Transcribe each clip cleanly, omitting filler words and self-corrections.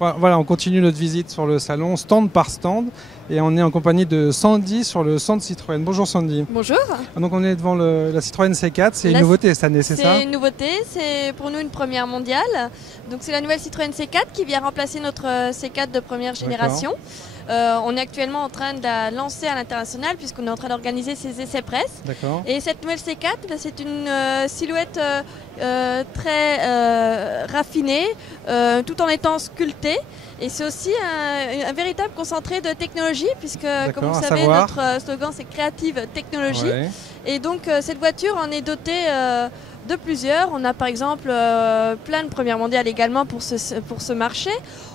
Voilà, on continue notre visite sur le salon, stand par stand, et on est en compagnie de Sandy sur le stand Citroën. Bonjour Sandy. Bonjour. Donc on est devant la Citroën C4, c'est une nouveauté cette année, c'est ça? C'est une nouveauté, c'est pour nous une première mondiale. Donc c'est la nouvelle Citroën C4 qui vient remplacer notre C4 de première génération. On est actuellement en train de la lancer à l'international puisqu'on est en train d'organiser ses essais presse. Et cette nouvelle C4, c'est une silhouette très raffinée, tout en étant sculptée. Et c'est aussi un véritable concentré de technologie puisque, comme vous savez, notre slogan c'est Creative Technology. Ouais. Et donc cette voiture en est dotée de plusieurs. On a par exemple plein de premières mondiales également pour ce marché.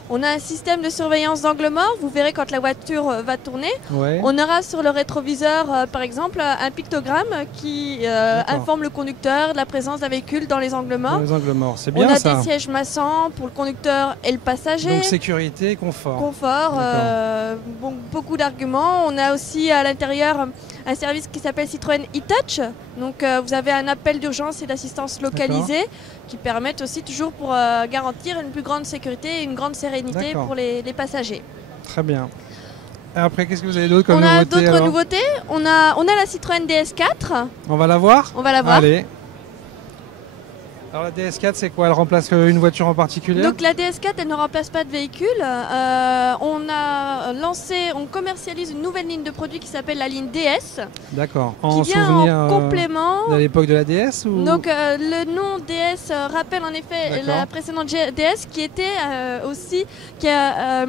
On a un système de surveillance d'angle mort. Vous verrez quand la voiture va tourner. Ouais. On aura sur le rétroviseur, par exemple, un pictogramme qui informe le conducteur de la présence d'un véhicule dans les angles morts. Dans les angles morts, c'est bien ça. On a des sièges massants pour le conducteur et le passager. Donc sécurité, confort. Confort, bon, beaucoup d'arguments. On a aussi à l'intérieur un service qui s'appelle Citroën e-Touch. Donc vous avez un appel d'urgence et d'assistance localisée qui permettent aussi toujours pour garantir une plus grande sécurité et une grande sérénité pour les passagers. Très bien. Et après, qu'est-ce que vous avez d'autre comme nouveauté? On a d'autres nouveautés. On a la Citroën DS4. On va la voir? On va la voir. Allez. Alors la DS4, c'est quoi? Elle remplace une voiture en particulier? Donc la DS4, elle ne remplace pas de véhicule. On commercialise une nouvelle ligne de produits qui s'appelle la ligne DS. D'accord. En souvenir en complément de l'époque de la DS ou... Donc le nom DS rappelle en effet la précédente DS qui a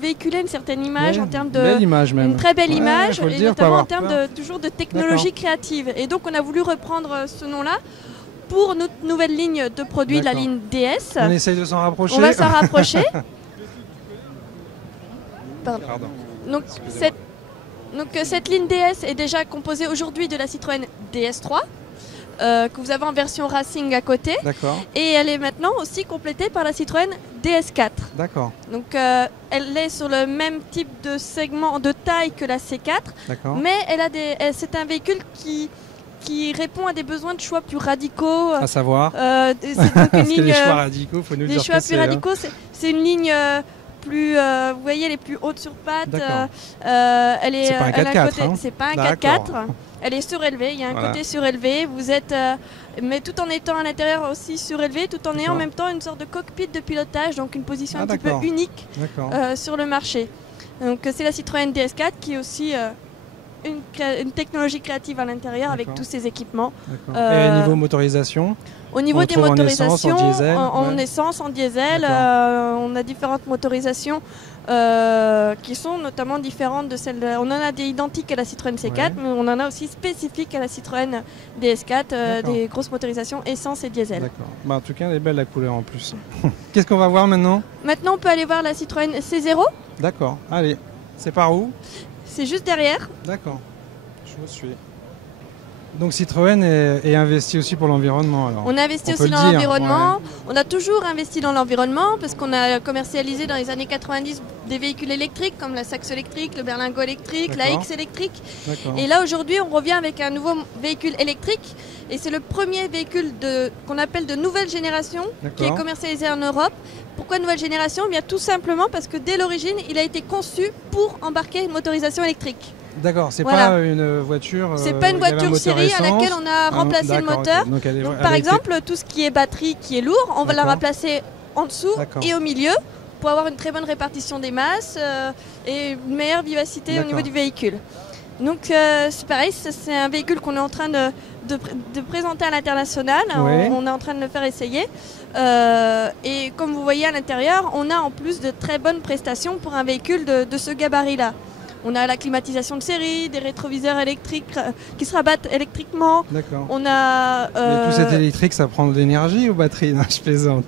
véhiculé une certaine image en termes de... Belle image même. Une très belle image, et notamment en termes toujours de technologie créative. Et donc on a voulu reprendre ce nom-là pour notre nouvelle ligne de produits de la ligne DS. On essaye de s'en rapprocher. On va s'en rapprocher. Pardon. Donc cette ligne DS est déjà composée aujourd'hui de la Citroën DS3 que vous avez en version Racing à côté. Et elle est maintenant aussi complétée par la Citroën DS4. D'accord. Donc elle est sur le même type de segment de taille que la C4, mais c'est un véhicule qui répond à des besoins de choix plus radicaux. À savoir c'est donc une ligne, les choix radicaux, faut nous dire. Les choix plus radicaux, c'est une ligne plus, vous voyez, elle est plus haute sur pattes. Elle est. C'est pas un 4x4. C'est pas un 4x4. Elle est surélevée. Il y a un côté surélevé. Vous êtes, mais tout en étant à l'intérieur aussi surélevé, tout en ayant en même temps une sorte de cockpit de pilotage, donc une position un petit peu unique sur le marché. Donc c'est la Citroën DS4 qui est aussi une technologie créative à l'intérieur avec tous ces équipements. Et niveau motorisation? Au niveau des motorisations, en essence, en diesel, on a différentes motorisations qui sont notamment différentes de celles. On en a des identiques à la Citroën C4, mais on en a aussi spécifiques à la Citroën DS4, des grosses motorisations essence et diesel. D'accord. En tout cas, elle est belle la couleur en plus. Qu'est-ce qu'on va voir maintenant? Maintenant, on peut aller voir la Citroën C0. D'accord. Allez, c'est par où? C'est juste derrière. D'accord, je vous suis. Donc Citroën est investi aussi pour l'environnement alors. On a investi aussi dans l'environnement. On a toujours investi dans l'environnement parce qu'on a commercialisé dans les années 90 des véhicules électriques comme la Saxo électrique, le Berlingo électrique, la X électrique. Et là aujourd'hui on revient avec un nouveau véhicule électrique et c'est le premier véhicule qu'on appelle de nouvelle génération qui est commercialisé en Europe. Pourquoi nouvelle génération? Bien tout simplement parce que dès l'origine il a été conçu pour embarquer une motorisation électrique. D'accord, c'est pas une voiture. C'est pas une voiture série à laquelle on a remplacé le moteur. Donc, par exemple, tout ce qui est batterie qui est lourd, on va la remplacer en dessous et au milieu pour avoir une très bonne répartition des masses et une meilleure vivacité au niveau du véhicule. Donc c'est pareil, c'est un véhicule qu'on est en train de présenter à l'international. On est en train de le faire essayer. Et comme vous voyez à l'intérieur, on a en plus de très bonnes prestations pour un véhicule de ce gabarit-là. On a la climatisation de série, des rétroviseurs électriques qui se rabattent électriquement. On a. Mais tout cet électrique, ça prend de l'énergie ou batterie? Non, je plaisante.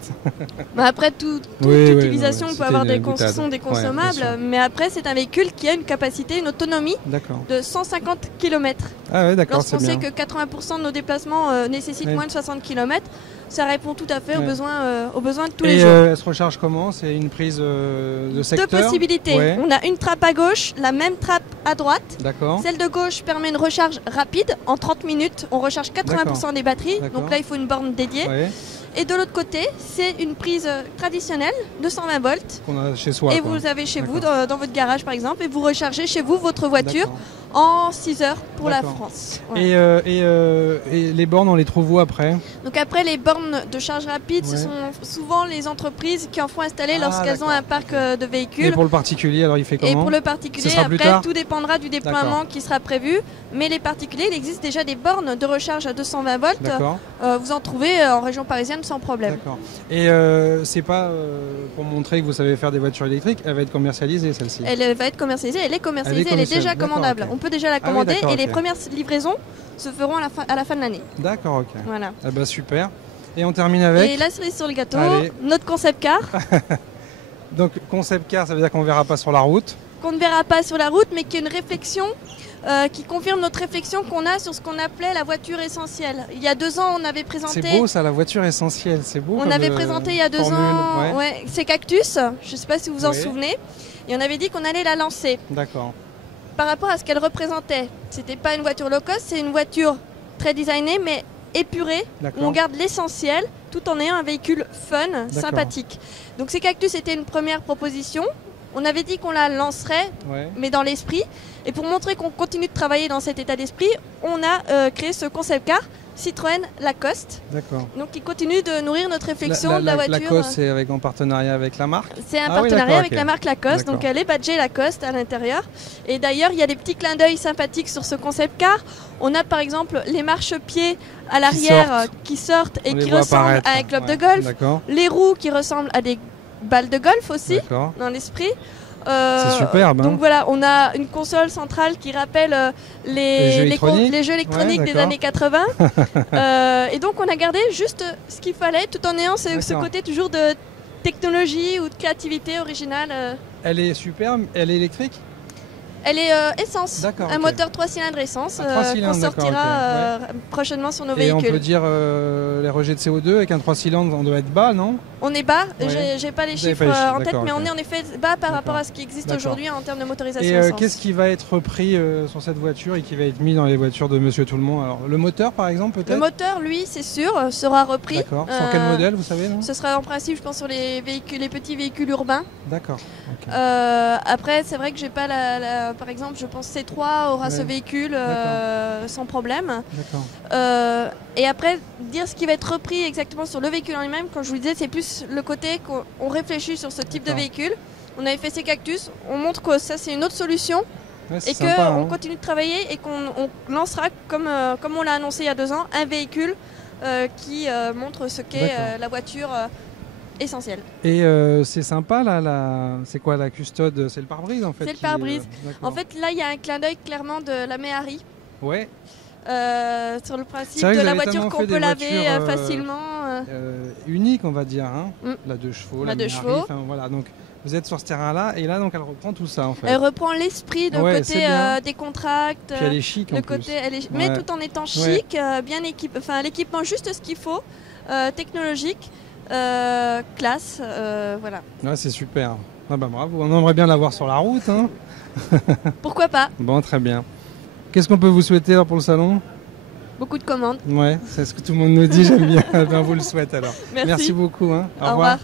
Après, toute utilisation peut avoir des consommables, mais après, c'est un véhicule qui a une capacité, une autonomie de 150 km. Ah ouais, d'accord, c'est bien. Lorsqu'on sait que 80% de nos déplacements nécessitent moins de 60 km, ça répond tout à fait aux besoins de tous les jours. Et elle se recharge comment? C'est une prise de secteur? Deux possibilités. On a une trappe à gauche, la même trappe à droite. Celle de gauche permet une recharge rapide. En 30 minutes, on recharge 80% des batteries. Donc là, il faut une borne dédiée. Et de l'autre côté, c'est une prise traditionnelle de 120 volts. Qu'on a chez soi. Et vous avez chez vous, dans votre garage par exemple, et vous rechargez chez vous votre voiture en 6 heures pour la France. Ouais. Et les bornes, on les trouve où après? Donc après, les bornes de charge rapide, ce sont souvent les entreprises qui en font installer lorsqu'elles ont un parc de véhicules. Et pour le particulier, alors il fait comment? Et pour le particulier, après, tout dépendra du déploiement qui sera prévu. Mais les particuliers, il existe déjà des bornes de recharge à 220 volts. Vous en trouvez en région parisienne sans problème. D'accord. Et c'est pas pour montrer que vous savez faire des voitures électriques, elle va être commercialisée celle-ci? Elle va être commercialisée, elle est commercialisée, elle est déjà commandable. On peut déjà la commander et les premières livraisons se feront à la fin de l'année. D'accord, ok. Voilà. Ah bah super. Et on termine avec... Et la cerise sur le gâteau, notre concept car. Donc concept car, ça veut dire qu'on ne verra pas sur la route? Qu'on ne verra pas sur la route, mais qu'il y a une réflexion qui confirme notre réflexion qu'on a sur ce qu'on appelait la voiture essentielle. Il y a 2 ans, on avait présenté... C'est beau ça, la voiture essentielle, c'est beau. On avait présenté il y a 2 ans ces Cactus, je ne sais pas si vous vous en souvenez, et on avait dit qu'on allait la lancer. D'accord. Par rapport à ce qu'elle représentait, c'était pas une voiture low cost, c'est une voiture très designée, mais épurée, où on garde l'essentiel, tout en ayant un véhicule fun, sympathique. Donc ces Cactus, c'était une première proposition. On avait dit qu'on la lancerait, mais dans l'esprit. Et pour montrer qu'on continue de travailler dans cet état d'esprit, on a créé ce concept car Citroën Lacoste. D'accord. Donc qui continue de nourrir notre réflexion de la voiture. Lacoste, c'est en partenariat avec la marque? C'est un partenariat avec la marque Lacoste, donc elle est badgée Lacoste à l'intérieur. Et d'ailleurs, il y a des petits clins d'œil sympathiques sur ce concept car. On a par exemple les marchepieds à l'arrière qui sortent et qui ressemblent à un club de golf. Les roues qui ressemblent à des balles de golf aussi, dans l'esprit. C'est superbe. Donc voilà, on a une console centrale qui rappelle les jeux électroniques des années 80. Et donc on a gardé juste ce qu'il fallait tout en ayant ce côté toujours de technologie ou de créativité originale. Elle est superbe, elle est électrique? Elle est essence, un moteur 3 cylindres essence qu'on sortira prochainement sur nos véhicules. Et on peut dire les rejets de CO2 avec un 3 cylindres, on doit être bas, non? On est bas, j'ai pas les chiffres en tête, mais on est en effet bas par rapport à ce qui existe aujourd'hui en termes de motorisation. Et qu'est-ce qui va être repris sur cette voiture et qui va être mis dans les voitures de Monsieur Tout-le-Monde? Alors le moteur par exemple peut-être? Le moteur, lui, c'est sûr, sera repris. D'accord. Sur quel modèle, vous savez? Ce sera en principe, je pense, sur les petits véhicules urbains. D'accord. Après, c'est vrai que j'ai pas par exemple, je pense C3 aura ce véhicule sans problème. Et après, dire ce qui va être repris exactement sur le véhicule en lui-même, comme je vous le disais, c'est plus le côté qu'on réfléchit sur ce type de véhicule. On avait fait ces Cactus, on montre que ça c'est une autre solution et qu'on continue de travailler et qu'on lancera, comme on l'a annoncé il y a 2 ans, un véhicule qui montre ce qu'est la voiture essentielle. Et c'est sympa là, c'est quoi la custode? C'est le pare-brise en fait? C'est le pare-brise. En fait là il y a un clin d'œil clairement de la Méhari. Ouais. Sur le principe de la voiture qu'on peut laver facilement. Unique on va dire, hein. La 2 chevaux, la 2 chevaux. Voilà, donc vous êtes sur ce terrain-là et là donc elle reprend tout ça en fait. Elle reprend l'esprit de côté des contracts. Puis elle est chic en plus. Mais tout en étant chic, bien équipée. Enfin l'équipement juste ce qu'il faut, technologique, classe, voilà. Ouais, c'est super. Ah bah bravo, on aimerait bien l'avoir sur la route, hein. Pourquoi pas. Bon, très bien. Qu'est-ce qu'on peut vous souhaiter pour le salon? Beaucoup de commandes. Ouais, c'est ce que tout le monde nous dit, j'aime bien. Ben, on vous le souhaite alors. Merci beaucoup. Hein. Au revoir.